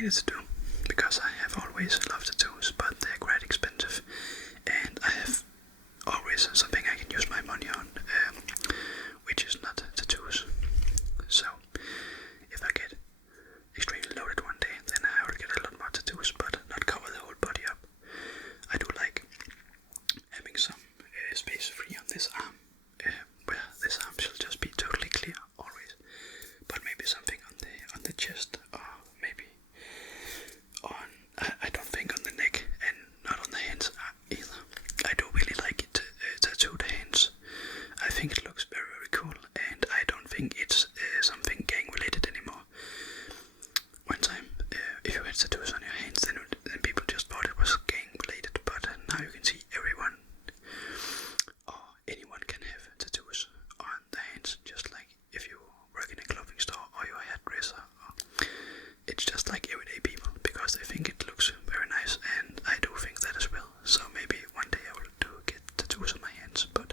needed to do, because I have always loved tattoos, but they're quite expensive, and I have always something I can use my money on, which is not tattoos. So if I get extremely loaded one day, then I will get a lot more tattoos, but not cover the whole body up. I do like having some space free on this arm, where this arm shall just be totally clear always, but maybe something on the chest, or maybe on, I don't think on the neck, and not on the hands either. I do really like it tattoo the hands. I think it looks very, very cool, and I don't think it's something gang related anymore. One time, if you had tattoos on your hands, then people just thought it was gang related, but now you can see everyone or anyone can have tattoos on the hands, just like if you work in a clothing store or you're a hairdresser. It's just like everyday people, because they think it looks very nice, and I do think that as well. So maybe one day I will get tattoos on my hands, but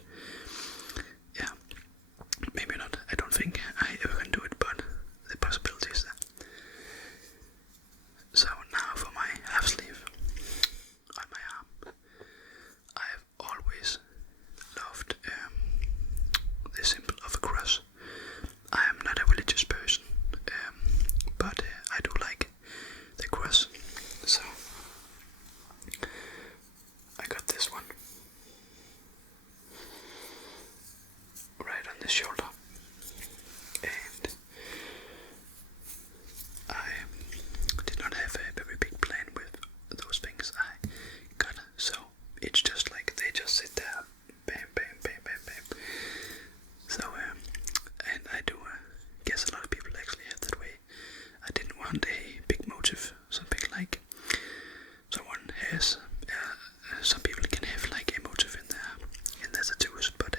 yeah, maybe not. I don't think I ever can do it, but the possibility is there. So now for my half sleeve on my arm. I have always loved the symbol of a cross. I am not a religious person, but I do like the cross. So I got this one right on the shoulder, and I did not have a very big plan with those things I got, so it's just like they just sit there, bam, bam, bam, bam, bam. So, and I do guess a lot of people actually have that way. I didn't want a big motive, something like someone has. Some people can have like a motive in their tattoos, but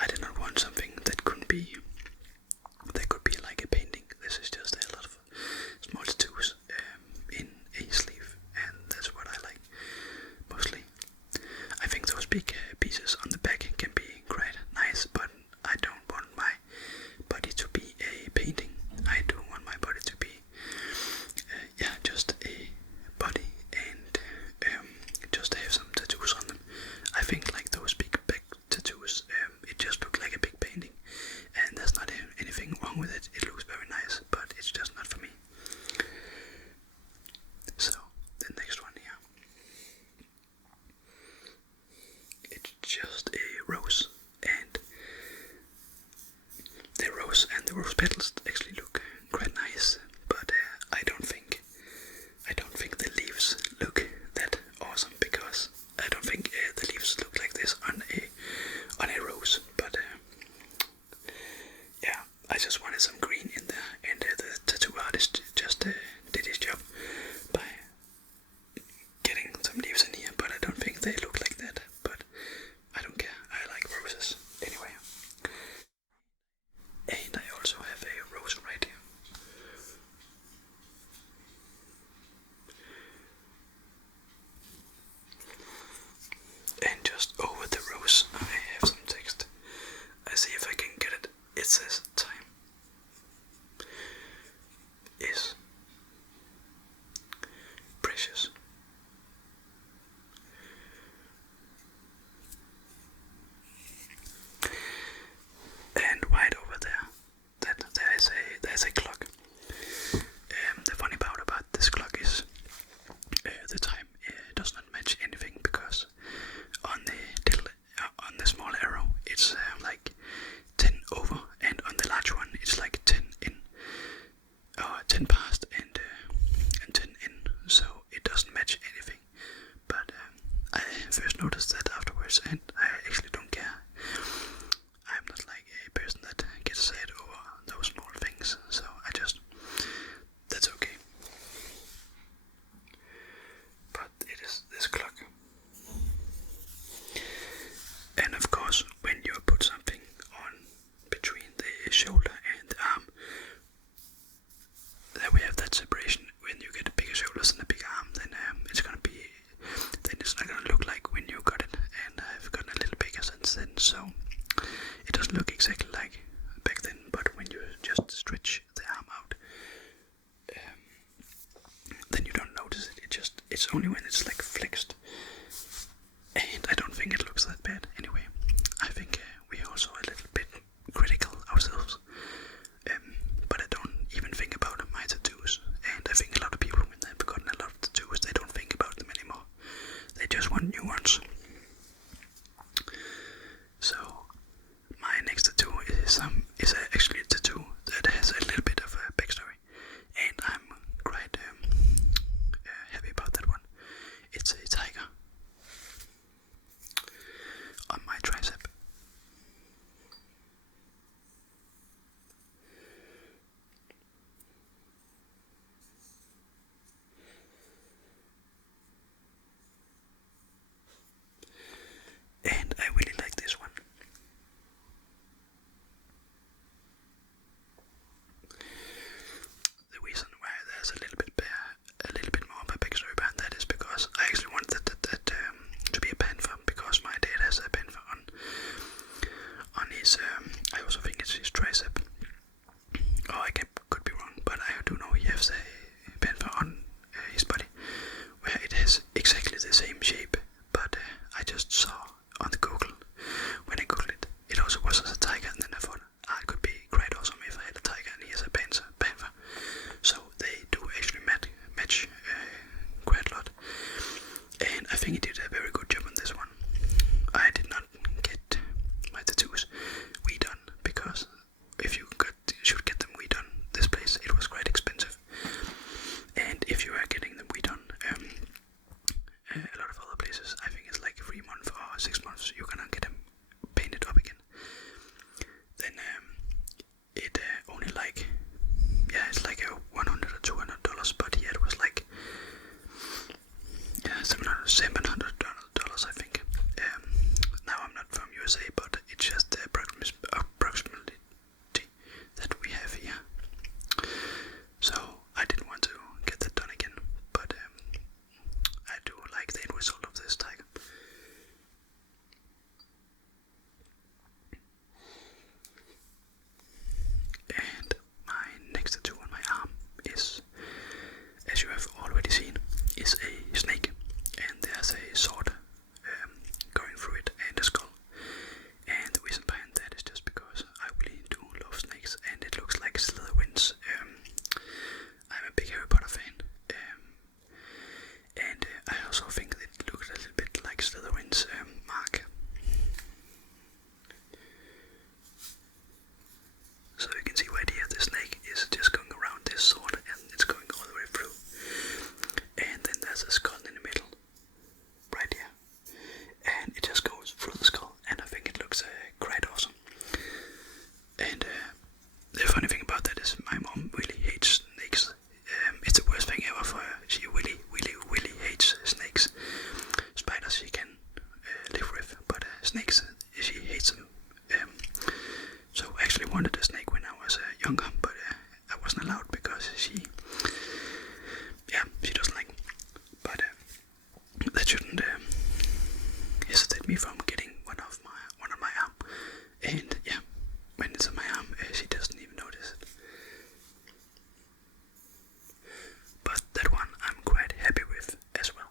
I did not want something that could be like a painting. This is just a lot of small tattoos in a sleeve, and that's what I like mostly. I think those big pieces on the back can be quite nice, but I don't want my body to be a painting. I do want my body to be just a body, and just have some tattoos on them. I think like those big back tattoos, it just looks like a big painting, and there's not anything wrong with it. It looks very nice, but it's just not for me. So the next one here, it's just a rose, and the rose petals actually look quite nice, but I don't think the leaves look that awesome, because I don't think the leaves look like this on a rose. But yeah, I just wanted some green in there, and the tattoo artist just did his job by getting some leaves in here, but I don't think they look like that, but I don't care. I like roses anyway. And I also have a rose right here. And just over the rose I have some text. I see if I can get it. It says time is precious. And right over there, there's a clock. The funny part about this clock is the time does not match anything, because on the small arrow it's like 10 over, and on the large one it's like 10 in, or 10 past, and 10 in. So it doesn't it's only when it's like flexed, and I don't think it looks that bad anyway. I think we are also a little bit critical ourselves, but I don't even think about my tattoos, and I think a lot of people, when they've gotten a lot of tattoos, they don't think about them anymore. They just want new ones. So my next tattoo is actually a tattoo that has a little bit of a backstory, and I'm quite happy about that one. It's a tiger on my tricep. And I really like this one. The reason why there's a little bit more of a backstory behind that is because I actually wanted that to be a panther, because my dad has a panther on his I also think it's his tricep. Oh, could be wrong, but I do know he has a panther on his body where it has exactly the same shape, but I just saw on the Google, when I googled it, it also was as a tiger, and then I thought, it could be quite awesome if I had a tiger and he has a panther. So they do actually match quite a lot, and I think he did a very good job on this one. I did not get my tattoos redone, because if you should get them redone this place, it was quite expensive, and if you are getting them redone, a lot of other places, I think it's like 3 months or 6 months, you're gonna get them painted up again. Then it only like, it's like $100 or $200, but here it was like $700 I think. Now I'm not from USA, but it's just the approximately that we have here. So I didn't want to get that done again, but I do like the end result of this tiger. And my next tattoo on my arm is, as you have already seen, is a snake, and there's a sword going through it and a skull. And the reason behind that is just because I really do love snakes, and it looks like Slytherins. I'm a big Harry Potter fan, and I also think that it looked a little bit like Slytherin's mark. So you can see right here, the snake is just going around this sword, and it's going all the way through. And then there's a skull in the middle, right here, and it just goes through the skull, and I think it looks quite awesome. And the funny thing about that is my mom really hates snakes. It's the worst thing ever for her. She really hates snakes. Spiders she can live with, but snakes, she hates them. So I actually wanted a snake when I was younger, but I wasn't allowed because she doesn't like them. But that shouldn't hesitate me from getting one on my arm. And when it's on my arm, she doesn't even notice it. But that one I'm quite happy with as well.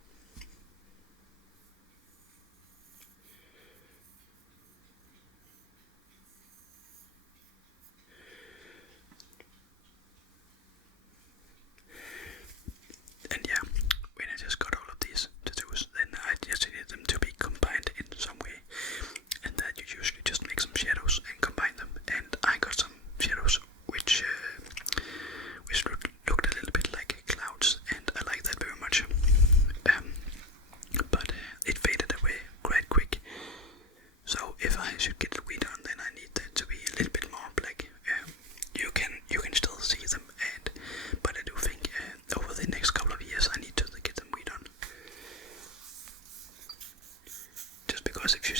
And when I just got all of these tattoos, then I just needed them to be combined in some way, and that you usually just make some shadows and combine them. And I got some shadows which looked a little bit like clouds, and I like that very much. But it faded away quite quick. So if I should get it redone, then I need it to be a little bit more black. You can still see them, but I do think over the next couple of years I need to get them redone. Just because if you